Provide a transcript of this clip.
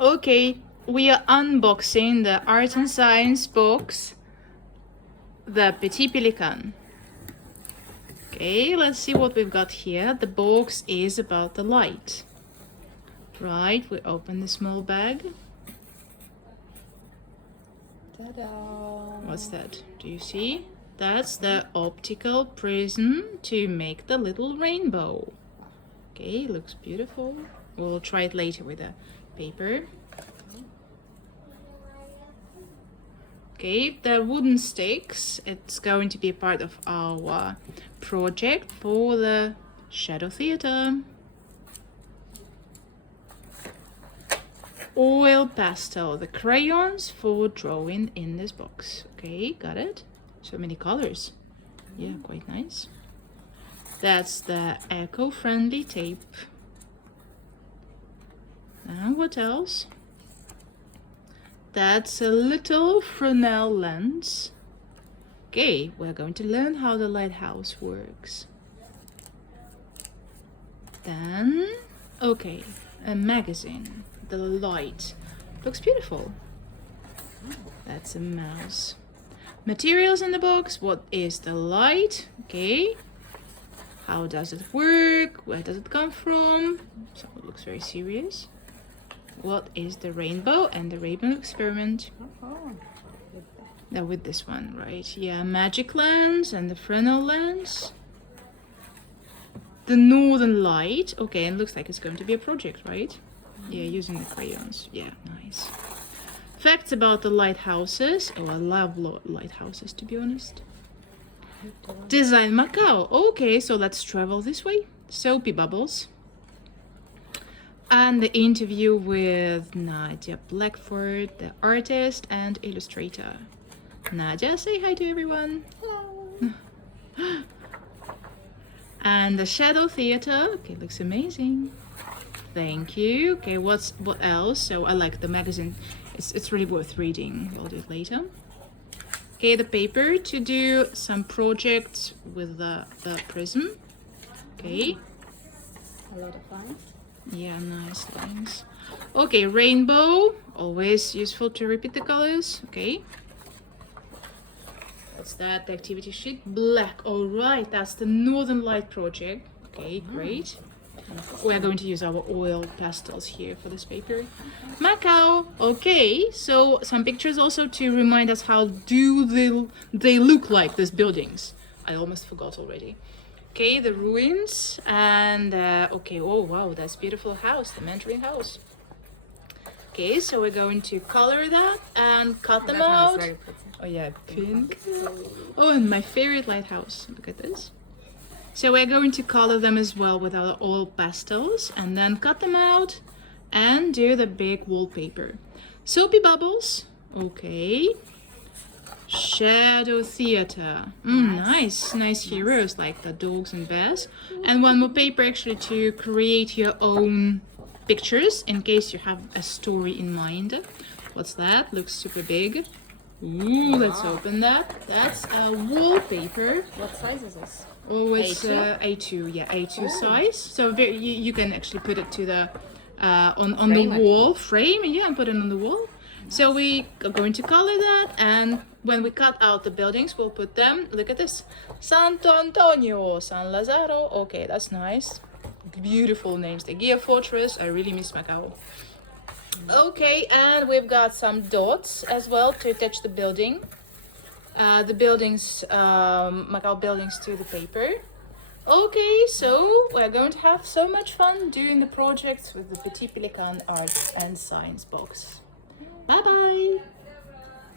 Okay, we are unboxing the art and science box, the Petit Pelican. Okay, let's see what we've got here. The box is about the light. Right, we open the small bag. Ta-da! What's that? Do you see? That's the optical prism to make the little rainbow. Okay, looks beautiful. We'll try it later with the paper. Okay, the wooden sticks, it's going to be a part of our project for the Shadow Theater. Oil pastel, the crayons for drawing in this box. Okay, got it. So many colors. Yeah, quite nice. That's the eco-friendly tape. And what else? That's a little Fresnel lens. Okay, we're going to learn how the lighthouse works. Then, okay, a magazine. The light looks beautiful. That's a mouse. Materials in the box. What is the light? Okay. How does it work? Where does it come from? So it looks very serious. What is the rainbow and the rainbow experiment? Now with this one, right? Yeah, magic lens and the Fresnel lens. The northern light. Okay, and looks like it's going to be a project, right? Yeah, using the crayons. Yeah, nice. Facts about the lighthouses. Oh, I love lighthouses, to be honest. Design Macau. Okay, so let's travel this way. Soapy bubbles. And the interview with Nadia Blackford, the artist and illustrator. Nadia, say hi to everyone. Hello. And the Shadow Theater. Okay, looks amazing. Thank you. Okay, what else? So I like the magazine. It's really worth reading. We'll do it later. Okay, the paper to do some projects with the prism. Okay. A lot of lines. Yeah, nice lines. Okay, rainbow. Always useful to repeat the colors. Okay. What's that? The activity sheet. Black. All right, that's the Northern Light project. Okay, great. We are going to use our oil pastels here for this paper. Macau. Okay, so some pictures also to remind us how do they look like, these buildings. I almost forgot already. Okay, the ruins and okay, oh wow, that's beautiful house, the Mandarin house. Okay, so we're going to color that and cut them out. Very pretty. Oh yeah, pink. Oh, and my favorite lighthouse. Look at this. So we're going to color them as well with our oil pastels and then cut them out and do the big wallpaper. Soapy bubbles. Okay. Shadow Theater. Nice heroes like the dogs and bears. And one more paper actually to create your own pictures in case you have a story in mind. What's that? Looks super big. Ooh, let's open that. That's a wallpaper. What size is this? Oh, it's A2? A2, yeah, A2 size. So you can actually put it to the on Frame the wall frame, yeah, and put it on the wall. So we are going to color that, and when we cut out the buildings, we'll put them. Look at this, Santo Antonio, San Lazaro. Okay, that's nice. Beautiful names. The Gia Fortress. I really miss Macau. Okay, and we've got some dots as well to attach the building. The buildings, Macau buildings to the paper. Okay, so we're going to have so much fun doing the projects with the Petit Pelican Art and Science box. Bye bye!